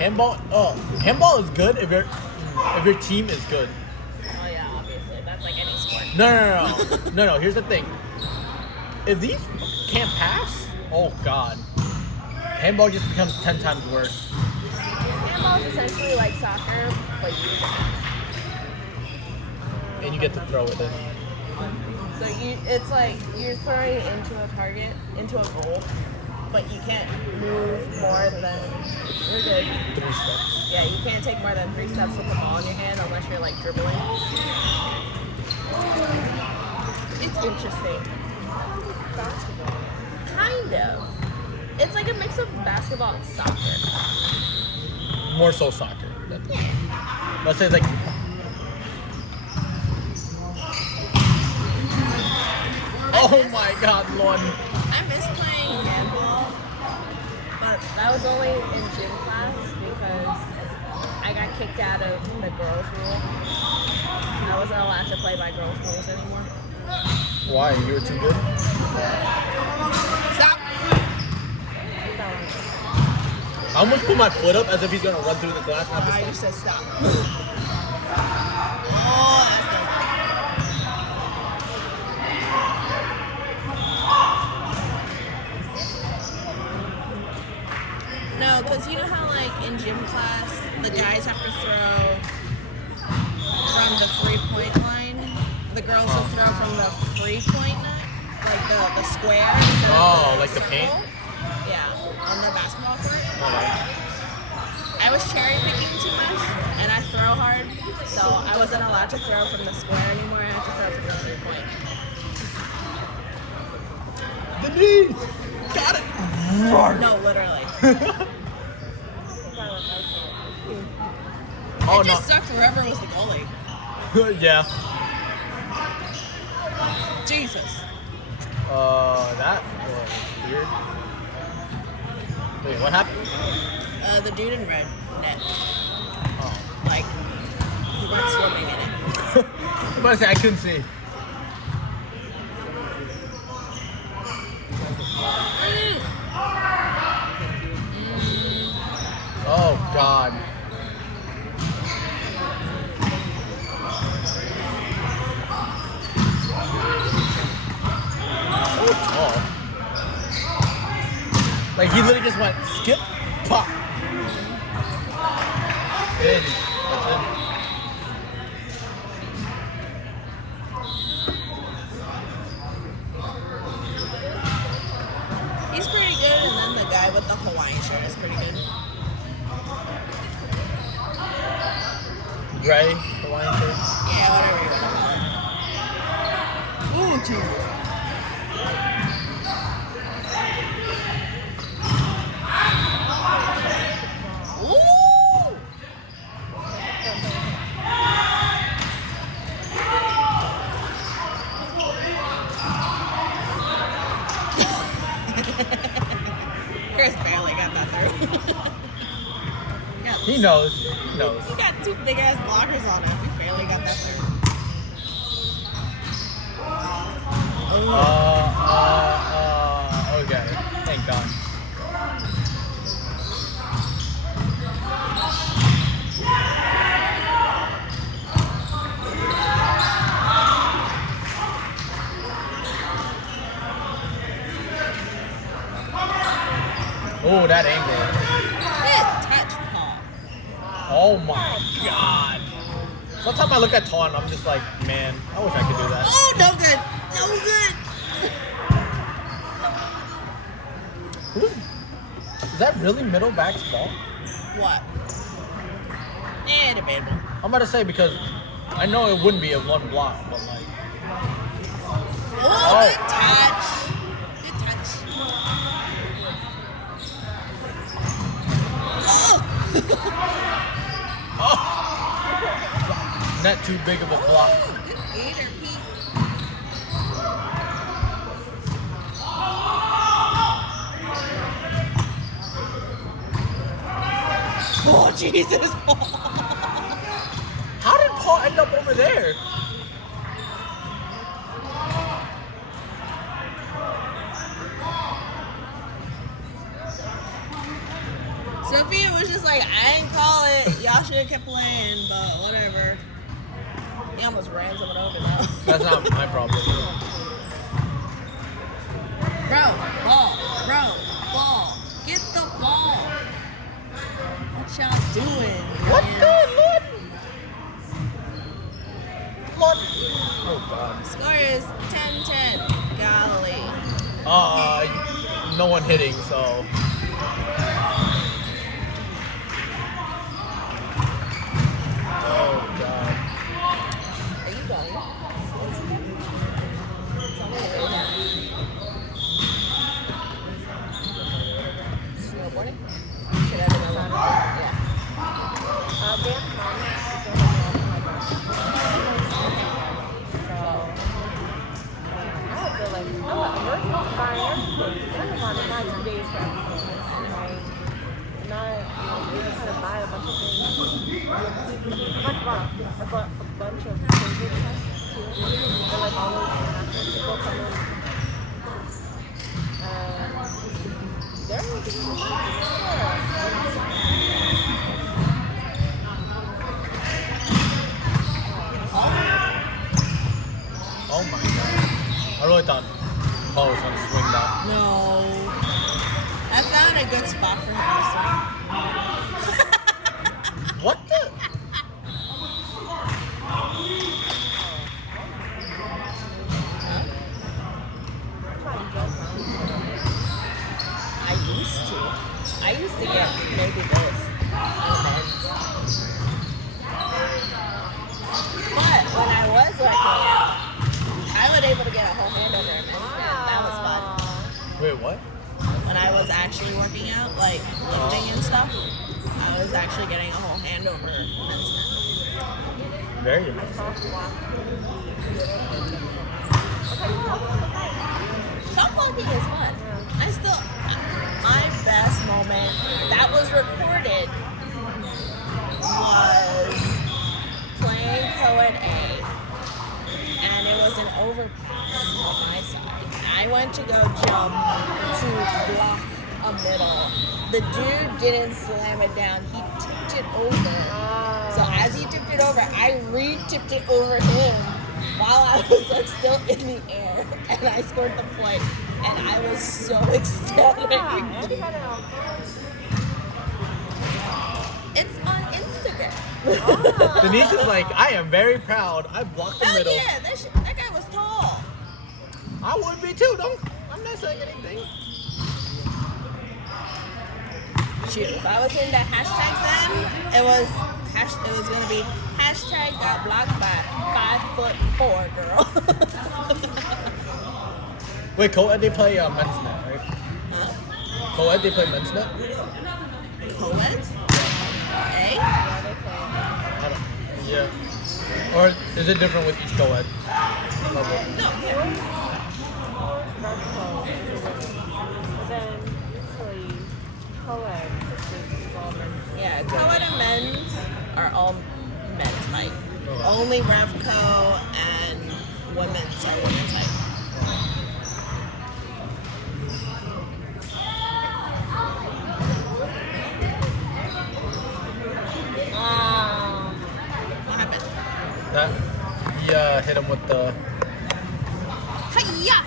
Handball is good if your team is good. Oh yeah, obviously. That's like any sport. No. Here's the thing. If these can't pass, oh god, handball just becomes 10 times worse. Handball is essentially like soccer, but you And you get to throw with it. So it's like you're throwing it into a target, into a goal, but you can't move more than you're good. 3 steps. Yeah, you can't take more than 3 steps with the ball in your hand unless you're like dribbling. It's interesting. Basketball. Kind of. It's like a mix of basketball and soccer. More so soccer. Let's say it's like. Oh my god, Lord. I miss playing handball, but that was only in gym class because I got kicked out of the girls' rule. I wasn't allowed to play by girls' rules anymore. Why? You were too good? Stop! I almost put my foot up as if he's gonna run through the glass. And I just said stop. Oh, that's good. No, because you know how like in gym class, the guys have to throw from the 3-point line? The girls will throw from the 3-point net? Like the square? Oh, like the paint? Yeah, on the basketball court. Oh, I was cherry picking too much, and I throw hard, so I wasn't allowed to throw from the square anymore. I had to throw from the 3-point. the knees! Got it! No, literally. Oh It just sucked whoever was the goalie. no. Yeah. Jesus. That was weird. Wait, what happened? The dude in red net, Oh. like, he went swimming in it. I'm about to say, I couldn't see. Oh, God. So tall. Like, he literally just went skip, pop. In. That's it. He's pretty good, and then the guy with the Hawaiian shirt is pretty good. Gray, Hawaiian shirt. Yeah, whatever you want to call it. Ooh, Jesus. Ooh! Chris barely got that through. He knows. He knows. He got 2 big ass blockers on him. He barely got that through. Okay. Thank God. Oh, that angle. Good touch, Paul. Oh my God. Sometimes I look at Taunton, I'm just like, man, I wish I could do that. Oh, no good. No good. Is that really middle back's ball? What? Debatable. I'm about to say because I know it wouldn't be a one block, but like. Oh, good touch. Good touch. Oh! Not too big of a block. Good gator, Pete. Oh, Jesus, Paul. How did Paul end up over there? Sophia was just like, I didn't call it. Y'all should have kept playing, but whatever. He almost ran someone over though. That's not my problem. Bro, ball. Get the ball. What y'all doing? What man? the Lord? Lord. Oh God. Score is 10-10. Golly. No one hitting, so. Oh God. Are you going? Snowboarding? Should I have another? Yeah. Oh my God. I really thought Paul was gonna swing that. No. That's not a good spot for him to swing. What the? I used to get maybe this. But when I was working out, I was able to get a whole hand over a men's mat. That was fun. Wait, what? When I was actually working out, like lifting and stuff, I was actually getting a whole hand over a men's mat. Very nice. Shot blocking is fun. I still, my best moment that was recorded was playing co-ed A, and it was an overpass on my side. I went to go jump to block a middle. The dude didn't slam it down. He tipped it over. So as he tipped it over, I re-tipped it over him while I was like still in the air, and I scored the point. And I was so ecstatic. It's on Instagram. Denise is like, I am very proud. I blocked the Hell middle. yeah, that guy was tall. I would be too. I'm not saying anything. Shoot, if I was into hashtags then, it was gonna be hashtag got blocked by 5'4" girl. Wait, co-ed, they play men's net, right? Huh? Co-ed, they play men's net? Co-ed? A? I don't, yeah. Or is it different with each co-ed level? No, yeah. Yeah, co-ed and men's are all men's height. Only RevCo and women's are women's height. What happened? That he hit him with the. Hi-ya!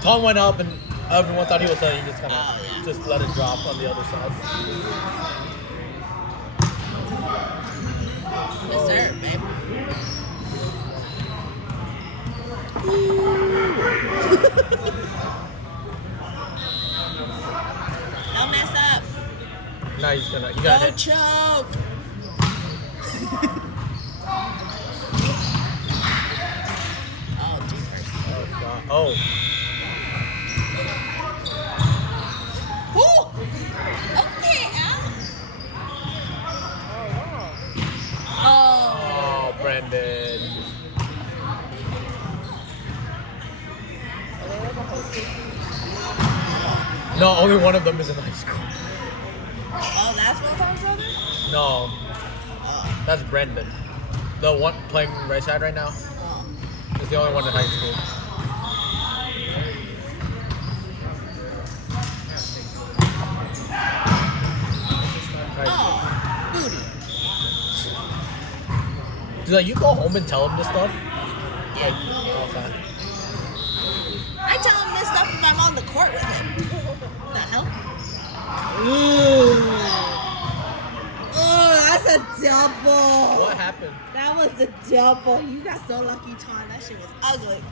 Tom went up and everyone thought he was done. He just kind of Oh, yeah. just let it drop on the other side. Yes, sir, babe. Don't mess up. Now he's gonna. He got Don't hit. choke. Oh, jeepers. Oh God. Oh. Woo! Okay, Al. Oh. Oh, Brandon. No, only one of them is in high school. Oh, that's what Tom's brother? No, Oh. that's Brendan. The one playing right side right now Oh. is the only one in high school. like you go home and tell him this stuff. Like, okay. I tell him this stuff if I'm on the court with him. What the hell? Oh, that's a double. What happened? That was a double. You got so lucky, Twan. That shit was ugly.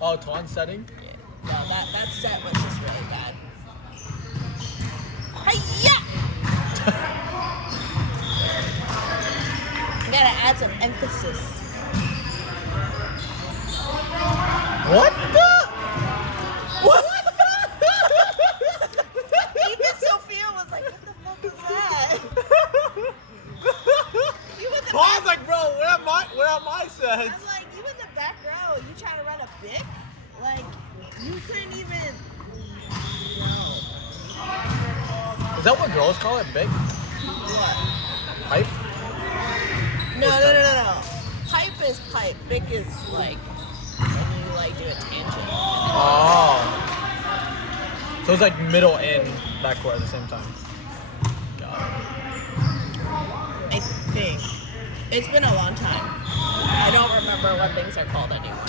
Oh, Twan setting? Yeah. No, that set was just really bad. Hi-ya! You gotta add some emphasis. What the? What? Even Sophia was like, what the fuck is that? You in the Twan's like, bro, where are my sets? I'm like, you in the back row, you trying to run a bic? Like, you couldn't even. No. Is that what girls call it, big? What? Hype? No. Pipe is pipe. Bic is like when you like do a tangent. Oh. So it's like middle and backcourt at the same time. God. I think. It's been a long time. I don't remember what things are called anymore.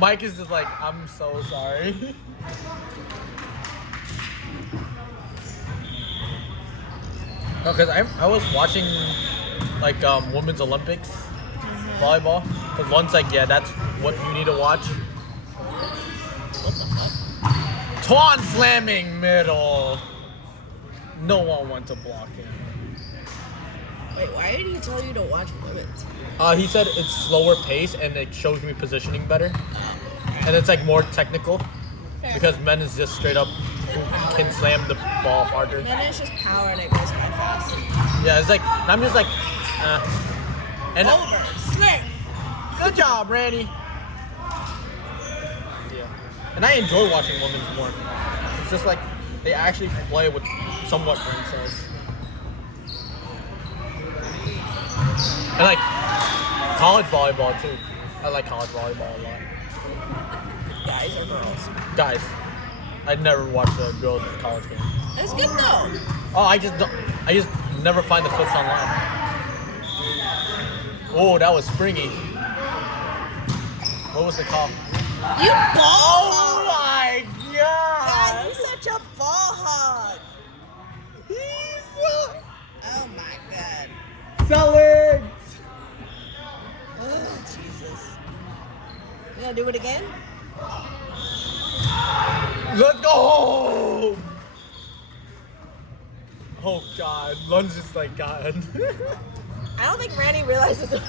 Mike is just like, I'm so sorry. No, because I was watching like women's Olympics volleyball. Because one's like, yeah, that's what you need to watch. What the fuck? Twan slamming middle. No one went to block him. Wait, why did he tell you to watch women's? He said it's slower pace and it shows me positioning better. And it's like more technical. Fair. Because men is just straight up who can slam the ball harder. Then it's just power and it goes by fast. Yeah, it's like, I'm just like, and Over. Slick. good job, Randy. Yeah. And I enjoy watching women's more. It's just like, they actually play with somewhat brain cells. And like, college volleyball too. I like college volleyball a lot. Guys or girls? Guys, I'd never watch the girls' college game. It's good though. Oh, I just never find the clips online. Oh, that was springy. What was the call? You ball Oh hog. my God, god! you're such a ball hog. Oh my god. Selling! Oh, Jesus. You gonna do it again? Let's go! Oh god, Lun's just like god. I don't think Randy realizes it.